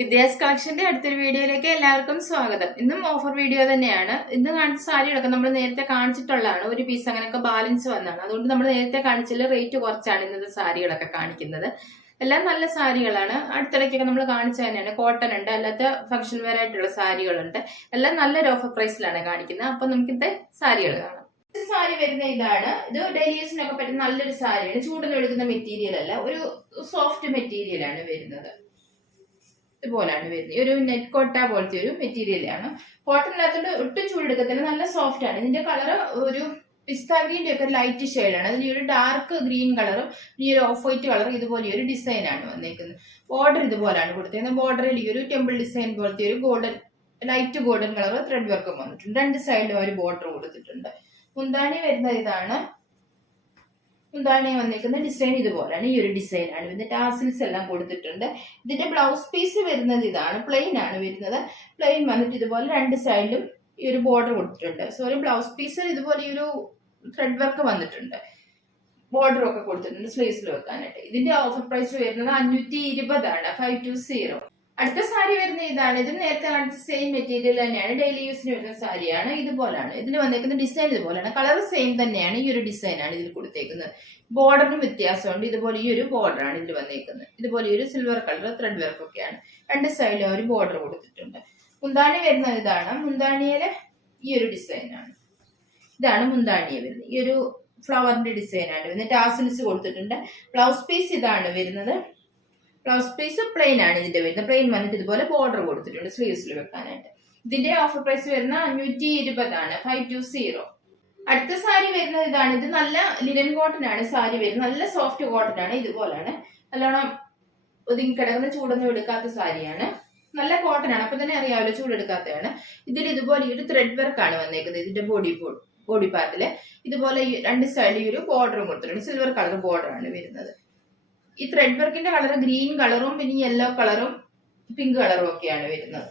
വിദ്യാസ് കളക്ഷന്റെ അടുത്തൊരു വീഡിയോയിലേക്ക് എല്ലാവർക്കും സ്വാഗതം. ഇന്നും ഓഫർ വീഡിയോ തന്നെയാണ്. ഇന്ന് കാണിച്ച സാരികളൊക്കെ നമ്മൾ നേരത്തെ കാണിച്ചിട്ടുള്ളതാണ്. ഒരു പീസ് അങ്ങനെയൊക്കെ ബാലൻസ് വന്നതാണ്. അതുകൊണ്ട് നമ്മൾ നേരത്തെ കാണിച്ചതിൽ റേറ്റ് കുറച്ചാണ് ഇന്നത്തെ സാരികളൊക്കെ കാണിക്കുന്നത്. എല്ലാം നല്ല സാരികളാണ്. അടുത്തിടയ്ക്കൊക്കെ നമ്മൾ കാണിച്ചു തന്നെയാണ്. കോട്ടൺ ഉണ്ട്, അല്ലാത്ത ഫംഗ്ഷൻ വെയർ ആയിട്ടുള്ള സാരികളുണ്ട്. എല്ലാം നല്ലൊരു ഓഫർ പ്രൈസിലാണ് കാണിക്കുന്നത്. അപ്പൊ നമുക്കിത്തെ സാരികൾ കാണാം. സാരി വരുന്ന ഇതാണ്. ഇത് ഡെയിലി യൂസിനൊക്കെ പറ്റുന്ന നല്ലൊരു സാരിയാണ്. ചൂടൊന്നും എടുക്കുന്ന മെറ്റീരിയൽ അല്ല, ഒരു സോഫ്റ്റ് മെറ്റീരിയൽ ആണ് വരുന്നത്. ഇതുപോലാണ് വരുന്നത്. ഒരു നെറ്റ് കോട്ട പോലത്തെ ഒരു മെറ്റീരിയലാണ്. കോട്ടണിനകത്തോട്ട് ഒട്ടും ചൂടെടുക്കത്തില്ല, നല്ല സോഫ്റ്റ് ആണ്. ഇതിന്റെ കളർ ഒരു പിസ്ത ഗ്രീൻ്റെ ഒക്കെ ലൈറ്റ് ഷെയ്ഡാണ്. അതിൽ ഒരു ഡാർക്ക് ഗ്രീൻ കളറും ഈ ഒരു ഓഫ് വൈറ്റ് കളറും ഇതുപോലെ ഒരു ഡിസൈൻ ആണ് വന്നേക്കുന്നത്. ബോർഡർ ഇതുപോലാണ് കൊടുത്തേക്കുന്നത്. ബോർഡറിൽ ഈ ഒരു ടെമ്പിൾ ഡിസൈൻ പോലത്തെ ഒരു golden light golden colour thread വർക്കും വന്നിട്ടുണ്ട്. രണ്ട് സൈഡിലും ഒരു ബോർഡർ കൊടുത്തിട്ടുണ്ട്. മുന്താണി വരുന്ന ഇതാണ്. മുന്താണി വന്നിരിക്കുന്ന ഡിസൈൻ ഇതുപോലെയാണ്. ഈ ഒരു ഡിസൈൻ ആണ്. ഇതിന്റെ ടാസിൽസ് എല്ലാം കൊടുത്തിട്ടുണ്ട്. ഇതിന്റെ ബ്ലൗസ് പീസ് വരുന്നത് ഇതാണ്. പ്ലെയിൻ ആണ് വരുന്നത്. പ്ലെയിൻ വന്നിട്ട് ഇതുപോലെ രണ്ട് സൈഡിലും ഈ ഒരു ബോർഡർ കൊടുത്തിട്ടുണ്ട്. സോറി, ബ്ലൗസ് പീസ് ഇതുപോലെ ഈ ഒരു ത്രെഡ് വർക്ക് വന്നിട്ടുണ്ട്. ബോർഡർ ഒക്കെ കൊടുത്തിട്ടുണ്ട് സ്ലീവ്സിൽ വെക്കാനായിട്ട്. ഇതിന്റെ ഓഫർ പ്രൈസ് വരുന്നത് 520 ആണ്, 520. അടുത്ത സാരി വരുന്ന ഇതാണ്. ഇത് നേരത്തെ കാണിച്ച സെയിം മെറ്റീരിയൽ തന്നെയാണ്. ഡെയിലി യൂസിന് വരുന്ന സാരിയാണ്. ഇതുപോലാണ് ഇതിൽ വന്നേക്കുന്ന ഡിസൈൻ. ഇതുപോലെയാണ്. കളർ സെയിം തന്നെയാണ്. ഈ ഒരു ഡിസൈൻ ആണ് ഇതിൽ കൊടുത്തേക്കുന്നത്. ബോർഡറിനും വ്യത്യാസമുണ്ട്. ഇതുപോലെ ഈ ഒരു ബോർഡർ ആണ് ഇതിൽ വന്നേക്കുന്നത്. ഇതുപോലെ ഒരു സിൽവർ കളർ ത്രെഡ് വർക്ക് ഒക്കെയാണ്. രണ്ട് സൈഡിലും ഒരു ബോർഡർ കൊടുത്തിട്ടുണ്ട്. മുന്താണി വരുന്നത് ഇതാണ്. മുന്താണിയിലെ ഈ ഒരു ഡിസൈൻ ആണ്. ഇതാണ് മുന്താണിയ വരുന്നത്. ഈ ഒരു ഫ്ലവറിന്റെ ഡിസൈൻ ആണ് വരുന്നത്. ടാസിൽസ് കൊടുത്തിട്ടുണ്ട്. ബ്ലൗസ് പീസ് ഇതാണ് വരുന്നത്. ബ്ലൗസ് പീസ് പ്ലെയിൻ ആണ് ഇതിന്റെ വരുന്നത്. പ്ലെയിൻ വന്നിട്ട് ഇതുപോലെ ബോർഡർ കൊടുത്തിട്ടുണ്ട് സ്ലീവ്സിൽ വെക്കാനായിട്ട്. ഇതിന്റെ ഓഫർ പ്രൈസ് വരുന്ന 520 ആണ്, 520. അടുത്ത സാരി വരുന്നത് ഇതാണ്. ഇത് നല്ല ലിനൻ കോട്ടൺ ആണ് സാരി വരുന്നത്. നല്ല സോഫ്റ്റ് കോട്ടൺ ആണ്. ഇതുപോലാണ്. നല്ലോണം ഒതുങ്ങി കിടക്കുന്ന ചൂടൊന്നും എടുക്കാത്ത സാരിയാണ്. നല്ല കോട്ടൺ ആണ്. അപ്പൊ തന്നെ അറിയാമല്ലോ ചൂടെടുക്കാത്തതാണ്. ഇതിൽ ഇതുപോലെ ഈ ഒരു ത്രെഡ് വർക്ക് ആണ് വന്നേക്കുന്നത്. ഇതിന്റെ ബോഡി പാർട്ടില് ഇതുപോലെ രണ്ട് സൈഡിൽ ഒരു ബോർഡറും കൊടുത്തിട്ടുണ്ട്. സിൽവർ കളർ ബോർഡർ ആണ് വരുന്നത്. ഈ ത്രെഡ് വർക്കിന്റെ കളർ ഗ്രീൻ കളറും പിന്നെ യെല്ലോ കളറും പിങ്ക് കളറും ഒക്കെയാണ് വരുന്നത്.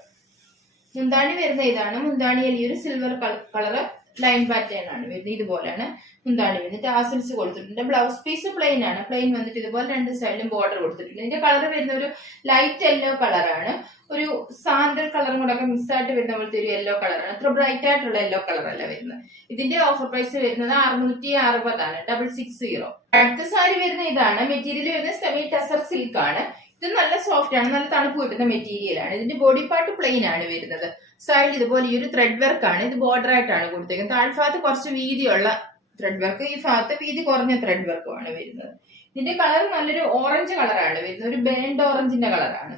മുന്താണി വരുന്ന ഇതാണ്. മുന്താണിയിൽ ഈ ഒരു സിൽവർ കളർ ലൈൻ പാറ്റേൺ ആണ് വരുന്നത്. ഇതുപോലെയാണ് മുന്താണി വരുന്നത്. ടാസിൽസ് കൊടുത്തിട്ടുണ്ട്. ബ്ലൗസ് പീസ് പ്ലെയിൻ ആണ്. പ്ലെയിൻ വന്നിട്ട് ഇതുപോലെ രണ്ട് സൈഡിലും ബോർഡർ കൊടുത്തിട്ടുണ്ട്. ഇതിന്റെ കളർ വരുന്ന ഒരു ലൈറ്റ് യെല്ലോ കളറാണ്. ഒരു സാൻഡൽ കളറും കൂടെ ഒക്കെ മിക്സ് ആയിട്ട് വരുന്ന പോലത്തെ ഒരു യെല്ലോ കളറാണ്. അത്ര ബ്രൈറ്റ് ആയിട്ടുള്ള യെല്ലോ കളർ അല്ല വരുന്നത്. ഇതിന്റെ ഓഫർ പ്രൈസ് വരുന്നത് 660 ആണ്, 660. അടുത്ത സാരി വരുന്ന ഇതാണ്. മെറ്റീരിയൽ വരുന്നത് സെമി ടസർ സിൽക്ക് ആണ്. ഇത് നല്ല സോഫ്റ്റ് ആണ്. നല്ല തണുപ്പ് കിട്ടുന്ന മെറ്റീരിയൽ ആണ്. ഇതിന്റെ ബോഡി പാർട്ട് പ്ലെയിൻ ആണ് വരുന്നത്. സൈഡിൽ ഇതുപോലെ ഈ ഒരു ത്രെഡ് വർക്ക് ആണ്. ഇത് ബോർഡർ ആയിട്ടാണ് കൊടുത്തേക്കുന്നത്. താഴ്ഭാഗത്ത് കുറച്ച് വീതിയുള്ള ത്രെഡ് വർക്ക്, ഈ ഭാഗത്ത് വീതി കുറഞ്ഞ ത്രെഡ് വർക്കുമാണ് വരുന്നത്. ഇതിന്റെ കളർ നല്ലൊരു ഓറഞ്ച് കളറാണ് വരുന്നത്. ഒരു ബേൺഡ് ഓറഞ്ചിന്റെ കളറാണ്.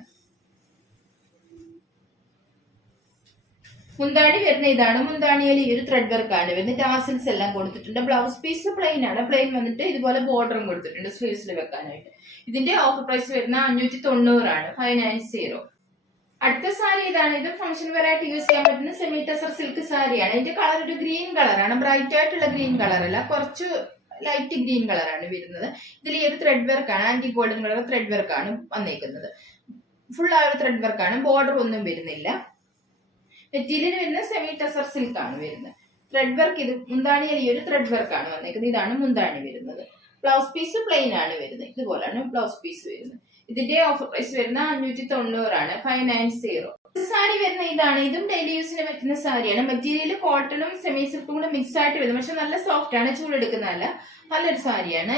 മുന്താണി വരുന്ന ഇതാണ്. മുന്താണിയിൽ ഈ ഒരു ത്രെഡ് വർക്ക് ആണ് വരുന്നത്. ടാസിൽസ് എല്ലാം കൊടുത്തിട്ടുണ്ട്. ബ്ലൗസ് പീസ് പ്ലെയിൻ ആണ്. പ്ലെയിൻ വന്നിട്ട് ഇതുപോലെ ബോർഡറും കൊടുത്തിട്ടുണ്ട് സ്ലീവ്സിൽ വെക്കാനായിട്ട്. ഇതിന്റെ ഓഫർ പ്രൈസ് വരുന്ന 590 ആണ്, 590. അടുത്ത സാരി ഇതാണ്. ഇത് ഫംഗ്ഷൻ വെയർ ആയിട്ട് യൂസ് ചെയ്യാൻ പറ്റുന്ന സെമി ടസർ സിൽക്ക് സാരിയാണ്. ഇതിന്റെ കളർ ഒരു ഗ്രീൻ കളറാണ്. ബ്രൈറ്റ് ആയിട്ടുള്ള ഗ്രീൻ കളർ അല്ല, കുറച്ച് ലൈറ്റ് ഗ്രീൻ കളറാണ് വരുന്നത്. ഇതിൽ ഈ ഒരു ത്രെഡ് വർക്ക് ആണ്. ആന്റി ഗോൾഡൻ കളർ ത്രെഡ് വർക്ക് ആണ് വന്നേക്കുന്നത്. ഫുൾ ആ ഒരു ത്രെഡ് വർക്ക് ആണ്. ബോർഡർ ഒന്നും വരുന്നില്ല. മെറ്റീരിയൽ വരുന്നത് സെമി ടസർ സിൽക്ക് ആണ് വരുന്നത്. ത്രെഡ് വർക്ക് ഇത് മുന്താണിയിൽ ഈ ഒരു ത്രെഡ് വർക്ക് ആണ് വന്നേക്കുന്നത്. ഇതാണ് മുന്താണി വരുന്നത്. ബ്ലൗസ് പീസ് പ്ലെയിൻ ആണ് വരുന്നത്. ഇതുപോലാണ് ബ്ലൗസ് പീസ് വരുന്നത്. ഇതിന്റെ ഓഫർ പ്രൈസ് വരുന്ന 590 ആണ്, 590. സാരി വരുന്ന ഇതാണ്. ഇതും ഡെയിലി യൂസിന് പറ്റുന്ന സാരിയാണ്. മെറ്റീരിയൽ കോട്ടണും സെമി സിൽക്കും കൂടെ മിക്സ് ആയിട്ട് വരുന്നത്. പക്ഷെ നല്ല സോഫ്റ്റ് ആണ്. ചൂടെടുക്കുന്നതല്ല. നല്ലൊരു സാരിയാണ്.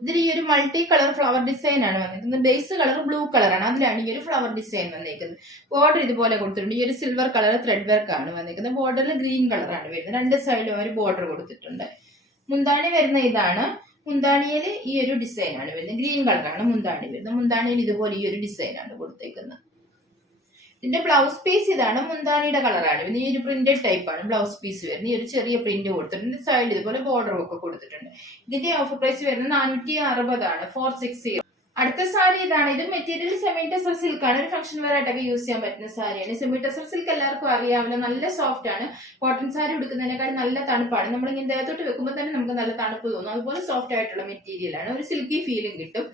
ഇതിൽ ഈ ഒരു മൾട്ടി കളർ ഫ്ലവർ ഡിസൈൻ ആണ് വന്നിരിക്കുന്നത്. ബേസ് കളർ ബ്ലൂ കളറാണ്. അതിലാണ് ഈ ഒരു ഫ്ലവർ ഡിസൈൻ വന്നിരിക്കുന്നത്. ബോർഡർ ഇതുപോലെ കൊടുത്തിട്ടുണ്ട്. ഈ ഒരു സിൽവർ കളർ ത്രെഡ് വർക്ക് ആണ് വന്നിരിക്കുന്നത്. ബോർഡറിൽ ഗ്രീൻ കളറാണ് വരുന്നത്. രണ്ട് സൈഡിലും ഒരു ബോർഡർ കൊടുത്തിട്ടുണ്ട്. മുന്താണി വരുന്ന ഇതാണ്. മുന്താണിയിൽ ഈ ഒരു ഡിസൈൻ ആണ് വരുന്നത്. ഗ്രീൻ കളറാണ് മുന്താണി വരുന്നത്. മുന്താണിയിൽ ഇതുപോലെ ഈ ഒരു ഡിസൈൻ ആണ് കൊടുത്തേക്കുന്നത്. ഇതിന്റെ ബ്ലൗസ് പീസ് ഇതാണ്. മുന്താണിയുടെ കളറാണ്. ഈ ഒരു പ്രിന്റഡ് ടൈപ്പ് ആണ് ബ്ലൗസ് പീസ് വരുന്നത്. ഈ ഒരു ചെറിയ പ്രിന്റ് കൊടുത്തിട്ടുണ്ട്. സൈഡിൽ ഇതുപോലെ ബോർഡർ ഒക്കെ കൊടുത്തിട്ടുണ്ട്. ഇതിന്റെ ഓഫർ പ്രൈസ് വരുന്നത് 460 ആണ്, 460. അടുത്ത സാരി ഇതാണ്. ഇത് മെറ്റീരിയൽ സെമി ടസർ സിൽക്ക് ആണ്. ഒരു ഫംഗ്ഷൻ വെയർ ആയിട്ടൊക്കെ യൂസ് ചെയ്യാൻ പറ്റുന്ന സാരിയാണ്. സെമി ടസർ സിൽക്ക് എല്ലാവർക്കും അറിയാമല്ലോ. നല്ല സോഫ്റ്റ് ആണ്. കോട്ടൺ സാരി ഉടുക്കുന്നതിനേക്കാൾ നല്ല തണുപ്പാണ്. നമ്മളിങ്ങനെ ദേഹത്തോട്ട് വെക്കുമ്പോൾ തന്നെ നമുക്ക് നല്ല തണുപ്പ് തോന്നും. അതുപോലെ സോഫ്റ്റ് ആയിട്ടുള്ള മെറ്റീരിയൽ ആണ്. ഒരു സിൽക്കി ഫീലും കിട്ടും.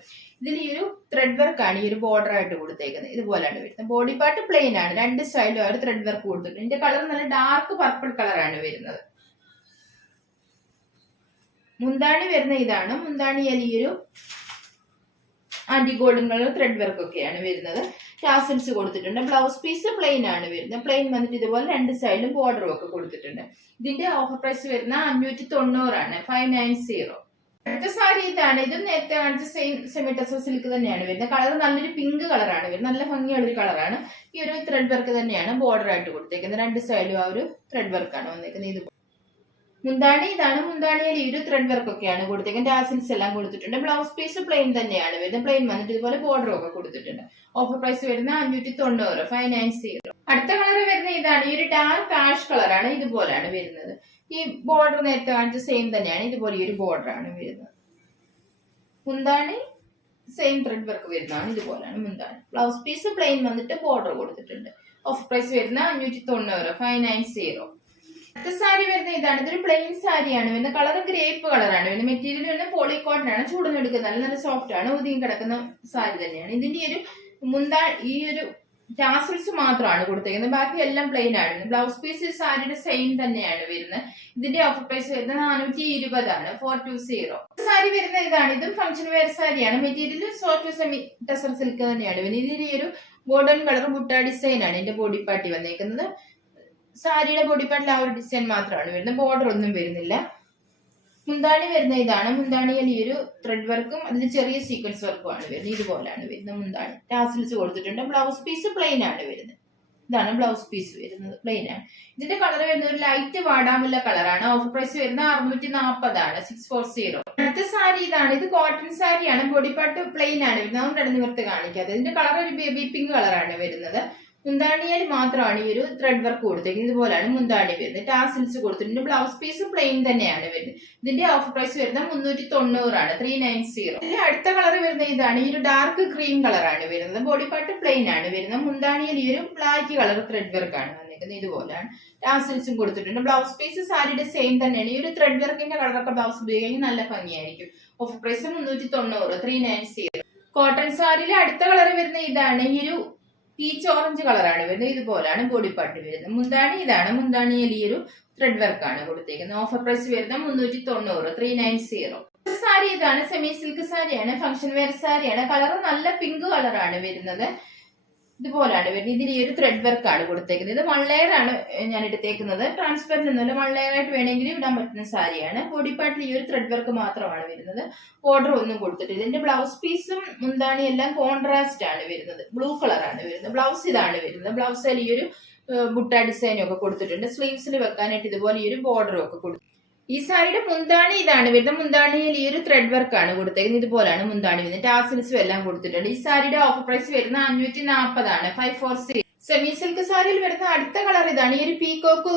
ഇതിൽ ഈ ഒരു ത്രെഡ് വർക്ക് ആണ് ഈ ഒരു ബോർഡർ ആയിട്ട് കൊടുത്തേക്കുന്നത്. ഇതുപോലെയാണ് വരുന്നത്. ബോഡി പാർട്ട് പ്ലെയിൻ ആണ്. രണ്ട് സൈഡിലും ഒരു ത്രെഡ് വർക്ക് കൊടുത്തിട്ടുണ്ട്. ഇതിന്റെ കളർ നല്ല ഡാർക്ക് പർപ്പിൾ കളറാണ് വരുന്നത്. മുന്താണി വരുന്ന ഇതാണ്. മുന്താണിയിൽ ഈ ഒരു ആന്റി ഗോൾഡൻ കളർ ത്രെഡ് വർക്ക് ഒക്കെയാണ് വരുന്നത്. ടാസിൽസ് കൊടുത്തിട്ടുണ്ട്. ബ്ലൗസ് പീസ് പ്ലെയിൻ ആണ് വരുന്നത്. പ്ലെയിൻ വന്നിട്ട് ഇതുപോലെ രണ്ട് സൈഡിലും ബോർഡറും ഒക്കെ കൊടുത്തിട്ടുണ്ട്. ഇതിന്റെ ഓഫർ പ്രൈസ് വരുന്ന 590 ആണ്, 590. അടുത്ത സാരി ഇതാണ്. ഇതും നേരത്തെ കാണിച്ച സെയിം സെമി ടസർ സിൽക്ക് തന്നെയാണ് വരുന്നത്. കളർ നല്ലൊരു പിങ്ക് കളറാണ് വരുന്നത്. നല്ല ഭംഗിയുള്ള ഒരു കളറാണ്. ഈ ഒരു ത്രെഡ് വർക്ക് തന്നെയാണ് ബോർഡർ ആയിട്ട് കൊടുത്തേക്കുന്നത്. രണ്ട് സൈഡിലും ആ ഒരു ത്രെഡ് വർക്കാണ് വന്നേക്കുന്നത്. ഇത് മുന്താണി ഇതാണ്. മുന്താണിയിൽ ഈ ഒരു ത്രെഡ് വർക്ക് ഒക്കെയാണ് കൊടുത്തേക്കുന്നത്. ടാസിൽസ് എല്ലാം കൊടുത്തിട്ടുണ്ട്. ബ്ലൗസ് പീസ് പ്ലെയിൻ തന്നെയാണ് വരുന്നത്. പ്ലെയിൻ വന്നിട്ട് ഇതുപോലെ ബോർഡർ ഒക്കെ കൊടുത്തിട്ടുണ്ട്. ഓഫർ പ്രൈസ് വരുന്ന 590, 590. അടുത്ത കളർ വരുന്നത് ഇതാണ്. ഈ ഒരു ഡാർക്ക് ആഷ് കളറാണ്. ഇതുപോലെയാണ് വരുന്നത്. ഈ ബോർഡർ നേരത്തെ കാണിച്ച സെയിം തന്നെയാണ്. ഇതുപോലെ ഈ ഒരു ബോർഡർ ആണ് വരുന്നത്. മുന്താണി സെയിം ത്രെഡ് വർക്ക് വരുന്നതാണ്. ഇതുപോലെയാണ് മുന്താണി. ബ്ലൗസ് പീസ് പ്ലെയിൻ വന്നിട്ട് ബോർഡർ കൊടുത്തിട്ടുണ്ട്. ഓഫർ പ്രൈസ് വരുന്ന 590, 590. അടുത്ത സാരി വരുന്നത് ഇതാണ്. ഇതൊരു പ്ലെയിൻ സാരിയാണ് വരുന്നത്. കളർ ഗ്രേപ്പ് കളറാണ് വരുന്നത്. മെറ്റീരിയൽ വരുന്നത് പോളിക്കോട്ടൺ ആണ്. ചൂടുന്ന് എടുക്കുന്നത് നല്ല സോഫ്റ്റ് ആണ്. ഒതുങ്ങി കിടക്കുന്ന സാരി തന്നെയാണ്. ഇതിന്റെ ഈ ഒരു ടാസിൽസ് മാത്രമാണ് കൊടുത്തേക്കുന്നത്. ബാക്കി എല്ലാം പ്ലെയിൻ ആണ്. ബ്ലൗസ് പീസ് സാരിയുടെ സെയിം തന്നെയാണ് വരുന്നത്. ഇതിന്റെ ഓഫർ പ്രൈസ് വരുന്നത് 420 ആണ്, 420. സാരി വരുന്നത് ഇതാണ്. ഇതും ഫംഗ്ഷൻ വെയർ സാരിയാണ്. Material soft semi tussar silk തന്നെയാണ് വരുന്നത്. ഇതിന്റെ ഒരു ഗോൾഡൻ കളർ ബുട്ട ഡിസൈൻ ആണ് ഇതിന്റെ ബോഡി പാർട്ടി വന്നേക്കുന്നത്. സാരിയുടെ ബോഡി പാർട്ടിൽ ആ ഒരു ഡിസൈൻ മാത്രമാണ് വരുന്നത്. ബോർഡർ ഒന്നും വരുന്നില്ല. മുന്താണി വരുന്ന ഇതാണ്. മുന്താണിയിൽ ഈ ഒരു ത്രെഡ് വർക്കും അതിന് ചെറിയ സീക്വൻസ് വർക്കും ആണ് വരുന്നത്. ഇതുപോലാണ് വരുന്നത് മുന്താണി. ടാസിൽസ് കൊടുത്തിട്ടുണ്ട്. ബ്ലൗസ് പീസ് പ്ലെയിൻ ആണ് വരുന്നത്. ഇതാണ് ബ്ലൗസ് പീസ് വരുന്നത്. പ്ലെയിൻ ആണ്. ഇതിന്റെ കളർ വരുന്നത് ഒരു ലൈറ്റ് വാടാമുല്ല കളറാണ്. ഓഫർ പ്രൈസ് വരുന്നത് 640 ആണ്, 640. അടുത്ത സാരി ഇതാണ്. ഇത് കോട്ടൺ സാരിയാണ്. ബോഡി പാർട്ട് പ്ലെയിൻ ആണ് വരുന്നത്. അതുകൊണ്ടാണ് നിവർത്തി കാണിക്കാത്തത്. ഇതിന്റെ കളർ ഒരു ബേബി പിങ്ക് കളറാണ് വരുന്നത്. മുന്താണിയിൽ മാത്രമാണ് ഈ ഒരു ത്രെഡ് വർക്ക് കൊടുത്തേക്കുന്നത്. ഇതുപോലാണ് മുന്താണി വരുന്നത്. ടാസിൽസ് കൊടുത്തിട്ടുണ്ട്. ബ്ലൗസ് പീസ് പ്ലെയിൻ തന്നെയാണ് വരുന്നത്. ഇതിന്റെ ഓഫർ പ്രൈസ് വരുന്നത് 390 ആണ്, 390. ഇതിന്റെ അടുത്ത കളർ വരുന്നത് ഇതാണ്. ഈ ഒരു ഡാർക്ക് ക്രീം കളറാണ് വരുന്നത്. ബോഡി പാർട്ട് പ്ലെയിൻ ആണ് വരുന്നത്. മുന്താണിയിൽ ഈ ഒരു ബ്ലാക്ക് കളർ ത്രെഡ് വർക്ക് ആണ് വന്നിരിക്കുന്നത്. ഇതുപോലാണ്. ടാസിൽസും കൊടുത്തിട്ടുണ്ട്. ബ്ലൗസ് പീസ് സാരിയുടെ സെയിം തന്നെയാണ്. ഈ ഒരു ത്രെഡ് വർക്കിന്റെ കളറൊക്കെ ബ്ലൗസ് ഉപയോഗിക്കാൻ നല്ല ഭംഗിയായിരിക്കും. Offer price 390, 390. കോട്ടൺ സാരിയിലെ അടുത്ത കളർ വരുന്നത് ഇതാണ്. ഈ ഒരു പീച്ച് ഓറഞ്ച് കളറാണ് വരുന്നത്. ഇതുപോലാണ് ബോഡി പാർട്ട് വരുന്നത്. മുന്താണി ഇതാണ്. മുന്താണിയിൽ ഈ ഒരു ത്രെഡ് വർക്ക് ആണ് കൊടുത്തേക്കുന്നത്. ഓഫർ പ്രൈസ് വരുന്നത് 390, 390. സാരി ഇതാണ്. സെമി സിൽക്ക് സാരിയാണ്. ഫംഗ്ഷൻ വെയർ സാരിയാണ്. കളർ നല്ല പിങ്ക് കളറാണ് വരുന്നത്. ഇതുപോലാണ് വരുന്നത്. ഇതിൽ ഈ ഒരു ത്രെഡ് വർക്ക് ആണ് കൊടുത്തേക്കുന്നത്. ഇത് 1 ലെയർ ആണ് ഞാൻ എടുത്തേക്കുന്നത്. ട്രാൻസ്പെറന്റ് ഒന്നുമല്ല. 1 ലെയർ ആയിട്ട് വേണമെങ്കിൽ ഇടാൻ പറ്റുന്ന സാരിയാണ്. ബോഡി പാർട്ടിൽ ഈ ഒരു ത്രെഡ് വർക്ക് മാത്രമാണ് വരുന്നത്. ബോർഡർ ഒന്നും കൊടുത്തിട്ടില്ല. ഇതിന്റെ ബ്ലൗസ് പീസും മുന്താണി എല്ലാം കോൺട്രാസ്റ്റ് ആണ് വരുന്നത്. ബ്ലൂ കളറാണ് വരുന്നത്. ബ്ലൗസ് ഇതാണ് വരുന്നത്. ബ്ലൗസിൽ ഈ ഒരു ബുട്ട ഡിസൈനും ഒക്കെ കൊടുത്തിട്ടുണ്ട്. സ്ലീവ്സിൽ വെക്കാനായിട്ട് ഇതുപോലെ ഈ ഒരു ബോർഡറും ഒക്കെ കൊടുത്തു. ഈ സാരിയുടെ മുന്താണി ഇതാണ് വരുന്നത്. മുന്താണിയിൽ ഈ ഒരു ത്രെഡ് വർക്ക് ആണ് കൊടുത്തേക്കുന്നത്. ഇതുപോലാണ് മുന്താണി വരുന്നത്. ടാസിൽസും എല്ലാം കൊടുത്തിട്ടുണ്ട്. ഈ സാരിയുടെ ഓഫർ പ്രൈസ് വരുന്ന 540 ആണ്, 540. സെമി സിൽക്ക് സാരിയിൽ വരുന്ന അടുത്ത കളർ ഇതാണ്. ഈ ഒരു പീകോക്ക്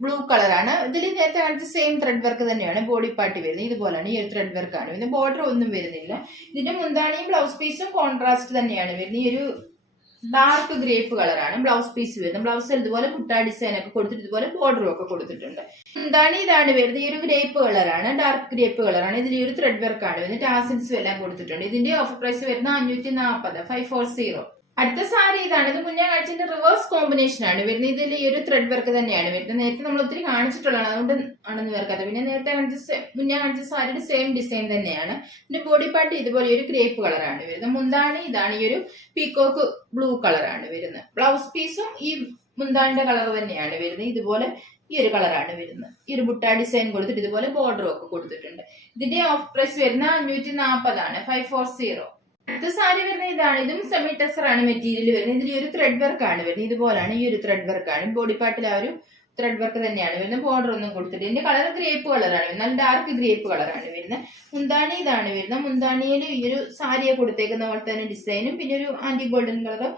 ബ്ലൂ കളറാണ്. ഇതിൽ നേരത്തെ കാണിച്ച സെയിം ത്രെഡ് വർക്ക് തന്നെയാണ് ബോഡി പാർട്ടി വരുന്നത്. ഇതുപോലാണ് ഈ ഒരു ത്രെഡ് വർക്ക് ആണ് വരുന്നത്. ബോർഡർ ഒന്നും വരുന്നില്ല. ഇതിന്റെ മുന്താണിയും ബ്ലൗസ് പീസും കോൺട്രാസ്റ്റ് തന്നെയാണ് വരുന്നത്. ഈ ഒരു ഡാർക്ക് ഗ്രേപ്പ് കളറാണ് ബ്ലൗസ് പീസ് വരുന്നത്. ബ്ലൗസിൽ ഇതുപോലെ പുട്ട ഡിസൈൻ ഒക്കെ കൊടുത്തിട്ട് ഇതുപോലെ ബോർഡറും ഒക്കെ കൊടുത്തിട്ടുണ്ട്. എന്താണ് ഇതാണ് വരുന്നത്. ഈ ഒരു ഗ്രേപ്പ് കളറാണ്. ഡാർക്ക് ഗ്രേപ്പ് കളറാണ്. ഇതിൽ ഈ ഒരു ത്രെഡ് വർക്ക് ആണ് വരുന്നത്. ടാസിൽസും എല്ലാം കൊടുത്തിട്ടുണ്ട്. ഇതിന്റെ ഓഫർ പ്രൈസ് വരുന്നത് 540, 540. അടുത്ത സാരി ഇതാണ്. ഇത് മുന്നേ കാണിച്ചതിന്റെ റിവേഴ്സ് കോമ്പിനേഷൻ ആണ് വരുന്നത്. ഇതിൽ ഈ ഒരു ത്രെഡ് വർക്ക് തന്നെയാണ് വരുന്നത്. നേരത്തെ നമ്മൾ ഒത്തിരി കാണിച്ചിട്ടുള്ളതാണ്. അതുകൊണ്ട് ആണെന്ന് വർക്കാത്ത. പിന്നെ നേരത്തെ മുന്നേ കാണിച്ച സാരിയുടെ സെയിം ഡിസൈൻ തന്നെയാണ്. പിന്നെ ബോഡി പാർട്ട് ഇതുപോലെ ഒരു ഗ്രേപ്പ് കളറാണ് വരുന്നത്. മുന്താണി ഇതാണ്. ഈ ഒരു പീകോക്ക് ബ്ലൂ കളറാണ് വരുന്നത്. ബ്ലൗസ് പീസും ഈ മുന്താണിന്റെ കളർ തന്നെയാണ് വരുന്നത്. ഇതുപോലെ ഈ ഒരു കളറാണ് വരുന്നത്. ഈ ഒരു ബുട്ട ഡിസൈൻ കൊടുത്തിട്ട് ഇതുപോലെ ബോർഡറും ഒക്കെ കൊടുത്തിട്ടുണ്ട്. ഇതിന്റെ ഓഫർ പ്രൈസ് വരുന്ന 540 ആണ്, 540. അടുത്ത സാരി വരുന്നത് ഇതാണ്. ഇതും സെമി ടസർ ആണ് മെറ്റീരിയൽ വരുന്നത്. ഇതിൽ ഒരു ത്രെഡ് വർക്ക് ആണ് വരുന്നത്. ഇതുപോലാണ് ഈ ഒരു ത്രെഡ് വർക്ക് ആണ്. ബോഡി പാർട്ടിൽ ആ ഒരു ത്രെഡ് വർക്ക് തന്നെയാണ് വരുന്നത്. ബോർഡർ ഒന്നും കൊടുത്തിട്ട്. ഇതിന്റെ കളർ ഗ്രേപ്പ് കളറാണ് വരുന്നത്. നല്ല ഡാർക്ക് ഗ്രേപ്പ് കളറാണ് വരുന്നത്. മുന്താണി ഇതാണ് വരുന്നത്. മുന്താണിയിൽ ഈ ഒരു സാരിയെ കൊടുത്തേക്കുന്ന പോലെ തന്നെ ഡിസൈനും പിന്നെ ഒരു ആന്റി ഗോൾഡൻ കളർ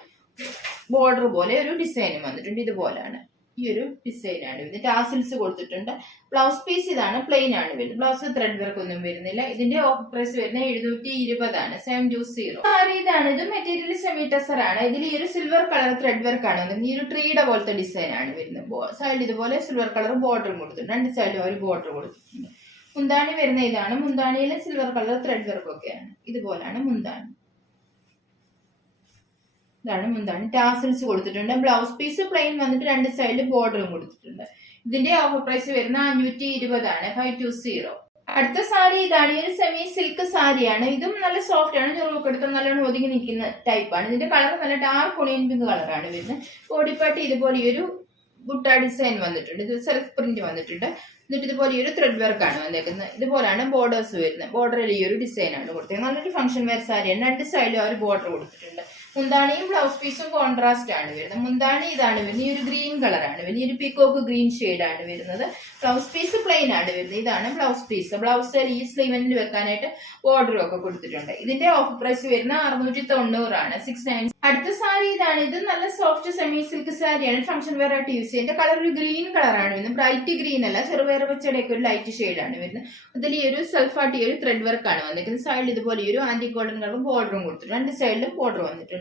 ബോർഡർ പോലെ ഒരു ഡിസൈനും വന്നിട്ടുണ്ട്. ഇതുപോലാണ് ഈ ഒരു ഡിസൈൻ ആണ് വരുന്നത്. ടാസിൽസ് കൊടുത്തിട്ടുണ്ട്. ബ്ലൗസ് പീസ് ഇതാണ്. പ്ലെയിൻ ആണ് വരുന്നത്. ബ്ലൗസ് ത്രെഡ് വർക്ക് ഒന്നും വരുന്നില്ല. ഇതിന്റെ ഓഫർ പ്രൈസ് വരുന്നത് 720 ആണ്, 720. സാരി ഇതാണ്. ഇത് മെറ്റീരിയൽ സെമി ടസർ ആണ്. ഇതിൽ ഈ ഒരു സിൽവർ കളർ ത്രെഡ് വർക്ക് ആണ് വരുന്നത്. ഈ ഒരു ട്രീയുടെ പോലത്തെ ഡിസൈൻ ആണ് വരുന്നത്. സൈഡിൽ ഇതുപോലെ സിൽവർ കളർ ബോർഡറും കൊടുത്തിട്ടുണ്ട്. രണ്ട് സൈഡിലും ഒരു ബോർഡർ കൊടുത്തിട്ടുണ്ട്. മുന്താണി വരുന്ന ഇതാണ്. മുന്താണിയിലെ സിൽവർ കളർ ത്രെഡ് വർക്ക് ഒക്കെയാണ്. ഇതുപോലാണ് മുന്താണി. ഇതാണ് മുന്താണി. ടാസിൽസ് കൊടുത്തിട്ടുണ്ട്. ബ്ലൗസ് പീസ് പ്ലെയിൻ വന്നിട്ട് രണ്ട് സൈഡിൽ ബോർഡറും കൊടുത്തിട്ടുണ്ട്. ഇതിന്റെ ഓഫർ പ്രൈസ് വരുന്ന 520 ആണ്, 520. അടുത്ത സാരി ഇതാണ്. ഈ ഒരു സെമി സിൽക്ക് സാരിയാണ്. ഇതും നല്ല സോഫ്റ്റ് ആണ്. ചെറുതൊക്കെ എടുത്ത് നല്ലോണം ഒതുങ്ങി നിൽക്കുന്ന ടൈപ്പാണ്. ഇതിന്റെ കളർ നല്ല ഡാർക്ക് ഒണിയൻ പിങ്ക് കളറാണ് വരുന്നത്. ബോഡി പാർട്ട് ഇതുപോലെ ഈ ഒരു ബുട്ട ഡിസൈൻ വന്നിട്ടുണ്ട്. ഇത് സെൽഫ് പ്രിന്റ് വന്നിട്ടുണ്ട്. എന്നിട്ട് ഇതുപോലെ ഈ ഒരു ത്രെഡ് വർക്ക് ആണ് വന്നേക്കുന്നത്. ഇതുപോലെയാണ് ബോർഡേഴ്സ് വരുന്നത്. ബോർഡറിൽ ഈ ഒരു ഡിസൈൻ ആണ് കൊടുത്തത്. നല്ലൊരു ഫംഗ്ഷൻ വെയർ സാരിയാണ്. രണ്ട് സൈഡിലും ആ ഒരു ബോർഡർ കൊടുത്തിട്ടുണ്ട്. മുന്താണിയും ബ്ലൗസ് പീസും കോൺട്രാസ്റ്റ് ആണ് വരുന്നത്. മുന്താണി ഇതാണ് വരുന്നത്. ഈ ഒരു ഗ്രീൻ കളറാണ് വരുന്നത്. ഈ ഒരു പീക്കോക്ക് ഗ്രീൻ ഷെയ്ഡ് ആണ് വരുന്നത്. ബ്ലൗസ് പീസ് പ്ലെയിൻ ആണ് വരുന്നത്. ഇതാണ് ബ്ലൗസ് പീസ്. ബ്ലൗസ് ഈ സ്ലീവനിൽ വെക്കാനായിട്ട് ബോർഡറും ഒക്കെ കൊടുത്തിട്ടുണ്ട്. ഇതിന്റെ ഓഫർ പ്രൈസ് വരുന്ന 690 ആണ്. 690. അടുത്ത സാരി ഇതാണ്. ഇത് നല്ല സോഫ്റ്റ് സെമി സിൽക്ക് സാരിയാണ്. ഫംഗ്ഷൻ വെയർ ആയിട്ട് യൂസ് ചെയ്യുന്നത്. കളർ ഒരു ഗ്രീൻ കളറാണ് വരുന്നത്. ബ്രൈറ്റ് ഗ്രീൻ അല്ല, ചെറുപയർ പച്ചയുടെയൊക്കെ ഒരു ലൈറ്റ് ഷെയ്ഡ് ആണ് വരുന്നത്. അതിൽ ഈ ഒരു സെൽഫായിട്ട് ഈ ഒരു ത്രെഡ് വർക്ക് ആണ് വന്നിരിക്കുന്നത്. സൈഡിൽ ഇതുപോലെ ഈ ഒരു ആന്റി ഗോൾഡൻ കളറും ബോർഡറും കൊടുത്തിട്ടുണ്ട്. രണ്ട് സൈഡിലും ബോർഡർ വന്നിട്ടുണ്ട്.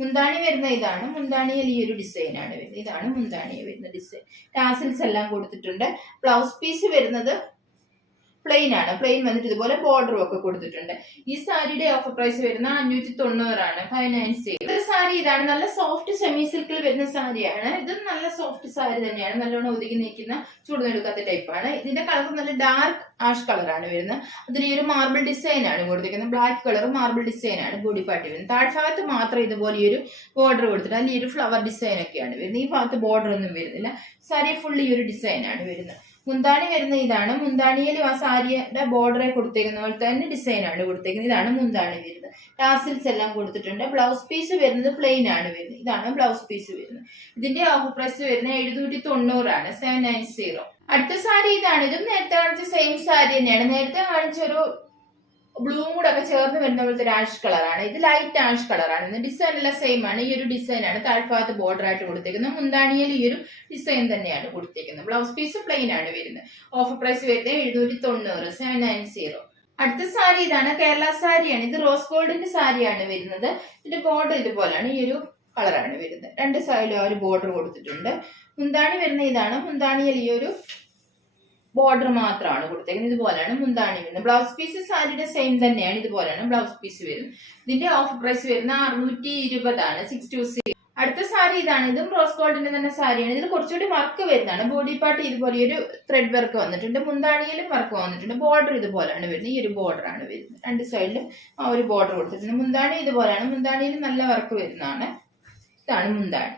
മുന്താണി വരുന്ന ഇതാണ്. മുന്താണിയിൽ ഈ ഒരു ഡിസൈൻ ആണ് വരുന്നത്. ഇതാണ് മുന്താണി വരുന്ന ഡിസൈൻ. ടാസിൽസ് എല്ലാം കൊടുത്തിട്ടുണ്ട്. ബ്ലൗസ് പീസ് വരുന്നത് പ്ലെയിൻ ആണ്. പ്ലെയിൻ വന്നിട്ട് ഇതുപോലെ ബോർഡറും ഒക്കെ കൊടുത്തിട്ടുണ്ട്. ഈ സാരിയുടെ ഓഫർ പ്രൈസ് വരുന്ന 590 ആണ്. 590. സാരി ഇതാണ്. നല്ല സോഫ്റ്റ് സെമി സിൽക്കിൽ വരുന്ന സാരിയാണ്. ഇതും നല്ല സോഫ്റ്റ് സാരി തന്നെയാണ്. നല്ലോണം ഒതുങ്ങി നിൽക്കുന്ന ചൂടുന്നെടുക്കാത്ത ടൈപ്പാണ്. ഇതിന്റെ കളർ നല്ല ഡാർക്ക് ആഷ് കളറാണ് വരുന്നത്. അതിൽ ഈ ഒരു മാർബിൾ ഡിസൈൻ ആണ് കൊടുത്തിരിക്കുന്നത്. ബ്ലാക്ക് കളർ മാർബിൾ ഡിസൈൻ ആണ് ബോഡി പാർട്ടി വരുന്നത്. താഴ്ഭാഗത്ത് മാത്രം ഇതുപോലെ ഈ ഒരു ബോർഡർ കൊടുത്തിട്ട് അതിൽ ഈ ഒരു ഫ്ലവർ ഡിസൈൻ ഒക്കെയാണ് വരുന്നത്. ഈ ഭാഗത്ത് ബോർഡർ ഒന്നും വരുന്നില്ല. സാരി ഫുള്ളി ഈ ഒരു ഡിസൈൻ ആണ് വരുന്നത്. മുന്താണി വരുന്ന ഇതാണ്. മുന്താണിയിൽ ആ സാരിയുടെ ബോർഡറെ കൊടുത്തേക്കുന്ന പോലെ തന്നെ ഡിസൈൻ ആണ് കൊടുത്തേക്കുന്നത്. ഇതാണ് മുന്താണി വരുന്നത്. ടാസിൽസ് എല്ലാം കൊടുത്തിട്ടുണ്ട്. ബ്ലൗസ് പീസ് വരുന്നത് പ്ലെയിൻ ആണ് വരുന്നത്. ഇതാണ് ബ്ലൗസ് പീസ് വരുന്നത്. ഇതിന്റെ ഓഫർ പ്രൈസ് വരുന്നത് 790 ആണ്. 790. അടുത്ത സാരി ഇതാണ്. ഇതും നേരത്തെ കാണിച്ച സെയിം സാരി തന്നെയാണ്. നേരത്തെ കാണിച്ച ഒരു ബ്ലൂവും കൂടെ ഒക്കെ ചേർന്ന് വരുന്ന പോലത്തെ ഒരു ആഷ് കളറാണ്. ഇത് ലൈറ്റ് ആഷ് കളറാണ്. ഡിസൈൻ എല്ലാം സെയിം ആണ്. ഈ ഒരു ഡിസൈൻ ആണ് താഴ്ഭാഗത്ത് ബോർഡർ ആയിട്ട് കൊടുത്തേക്കുന്നത്. മുന്താണിയിൽ ഈ ഒരു ഡിസൈൻ തന്നെയാണ് കൊടുത്തേക്കുന്നത്. ബ്ലൗസ് പീസ് പ്ലെയിൻ ആണ് വരുന്നത്. ഓഫർ പ്രൈസ് വരുന്നത് 790. 790. അടുത്ത സാരി ഇതാണ്. കേരള സാരിയാണ്. ഇത് റോസ് ഗോൾഡിന്റെ സാരിയാണ് വരുന്നത്. ഇതിന്റെ ബോർഡർ ഇതുപോലാണ്. ഈ ഒരു കളറാണ് വരുന്നത്. രണ്ട് സൈഡിലും ആ ഒരു ബോർഡർ കൊടുത്തിട്ടുണ്ട്. മുന്താണി വരുന്ന ഇതാണ്. മുന്താണിയിൽ ഈ ഒരു ബോർഡർ മാത്രമാണ് കൊടുത്തേക്കുന്നത്. ഇതുപോലെയാണ് മുന്താണി വരുന്നത്. ബ്ലൗസ് പീസ് സാരിയുടെ സെയിം തന്നെയാണ്. ഇതുപോലെയാണ് ബ്ലൗസ് പീസ് വരുന്നത്. ഇതിന്റെ ഓഫർ പ്രൈസ് വരുന്ന 620 ആണ്. 620. അടുത്ത സാരി ഇതാണ്. ഇതും റോസ് ഗോൾഡിന്റെ തന്നെ സാരിയാണ്. ഇതിൽ കുറച്ചുകൂടി വർക്ക് വരുന്നതാണ്. ബോഡി പാർട്ട് ഇതുപോലെ ഒരു ത്രെഡ് വർക്ക് വന്നിട്ടുണ്ട്. മുന്താണിയിലും വർക്ക് വന്നിട്ടുണ്ട്. ബോർഡർ ഇതുപോലെയാണ് വരുന്നത്. ഈ ഒരു ബോർഡർ ആണ് വരുന്നത്. രണ്ട് സൈഡിലും ആ ഒരു ബോർഡർ കൊടുത്തിട്ടുണ്ട്. മുന്താണി ഇതുപോലെയാണ്. മുന്താണിയിൽ നല്ല വർക്ക് വരുന്നതാണ്. ഇതാണ് മുന്താണി.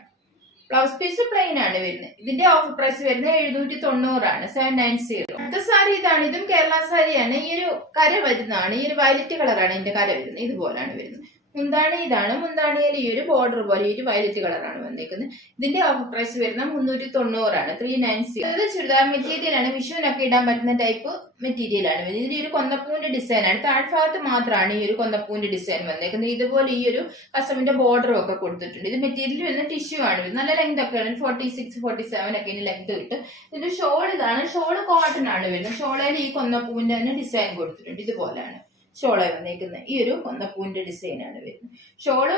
ബ്ലൗസ് പീസ് പ്ലെയിൻ ആണ് വരുന്നത്. ഇതിന്റെ ഓഫർ പ്രൈസ് വരുന്നത് 790 ആണ്. 790. അടുത്ത സാരി ഇതാണ്. ഇതും കേരള സാരിയാണ്. ഈ ഒരു കര വരുന്നതാണ്. ഈ ഒരു വയലറ്റ് കളറാണ് ഇതിന്റെ കര വരുന്നത്. ഇതുപോലാണ് വരുന്നത്. മുന്താണി ഇതാണ്. മുന്താണിയിൽ ഈ ഒരു ബോർഡർ പോലെ ഈ ഒരു വയലറ്റ് കളറാണ് വന്നേക്കുന്നത്. ഇതിന്റെ ഓഫർ പ്രൈസ് വരുന്നത് 390 ആണ്. 390. ഇത് ചുരിദാർ മെറ്റീരിയൽ ആണ്. വിഷുവിനൊക്കെ ഇടാൻ പറ്റുന്ന ടൈപ്പ് മെറ്റീരിയൽ ആണ് വരുന്നത്. ഇതിൽ ഒരു കൊന്നപ്പൂവിന്റെ ഡിസൈൻ ആണ്. താഴ്ഭാഗത്ത് മാത്രമാണ് ഈ ഒരു കൊന്നപ്പൂവിന്റെ ഡിസൈൻ വന്നേക്കുന്നത്. ഇതുപോലെ ഈ ഒരു കസവിന്റെ ബോർഡറും ഒക്കെ കൊടുത്തിട്ടുണ്ട്. ഇത് മെറ്റീരിയൽ വരുന്ന ടിഷ്യൂ ആണ് വരുന്നത്. നല്ല ലെങ്ത് ഒക്കെ ആണ്. 46, 47 ഒക്കെ ലെങ്ത് കിട്ടും. ഇതിന്റെ ഷോൾ ഇതാണ്. ഷോള് കോട്ടൺ ആണ് വരുന്നത്. ഷോളയിൽ ഈ കൊന്നപ്പൂവിന്റെ തന്നെ ഡിസൈൻ കൊടുത്തിട്ടുണ്ട്. ഇതുപോലെയാണ് ഷോള് വന്നേക്കുന്നത്. ഈ ഒരു കൊന്നപ്പൂവിന്റെ ഡിസൈൻ ആണ് വരുന്നത്. ഷോള്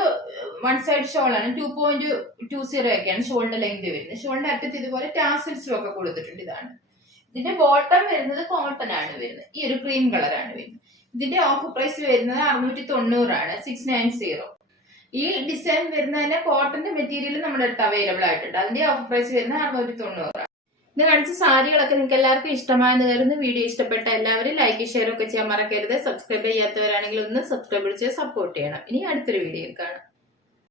വൺ സൈഡ് ഷോളാണ്. 2.20 ഒക്കെയാണ് ഷോളിന്റെ ലെങ്ത് വരുന്നത്. ഷോളിന്റെ അറ്റത്ത് ഇതുപോലെ ടാസിൽസും ഒക്കെ കൊടുത്തിട്ടുണ്ട്. ഇതാണ് ഇതിന്റെ ബോട്ടം വരുന്നത്. കോട്ടൺ ആണ് വരുന്നത്. ഈ ഒരു ക്രീം കളറാണ് വരുന്നത്. ഇതിന്റെ ഓഫർ പ്രൈസ് വരുന്നത് 690 ആണ്. 690. ഈ ഡിസൈൻ വരുന്നതിന് കോട്ടന്റെ മെറ്റീരിയൽ നമ്മുടെ അടുത്ത് അവൈലബിൾ ആയിട്ടുണ്ട്. അതിന്റെ ഓഫർ പ്രൈസ് വരുന്നത് 690. ഇത് കാണിച്ച സാരികളൊക്കെ നിങ്ങൾക്ക് എല്ലാവർക്കും ഇഷ്ടമായെന്ന് കരുതുന്നു. വീഡിയോ ഇഷ്ടപ്പെട്ട എല്ലാവരും ലൈക്ക് ഷെയർ ഒക്കെ ചെയ്യാൻ മറക്കരുത്. സബ്സ്ക്രൈബ് ചെയ്യാത്തവരാണെങ്കിൽ ഒന്ന് സബ്സ്ക്രൈബ് ചെയ്ത് സപ്പോർട്ട് ചെയ്യണം. ഇനി അടുത്തൊരു വീഡിയോ കാണാം.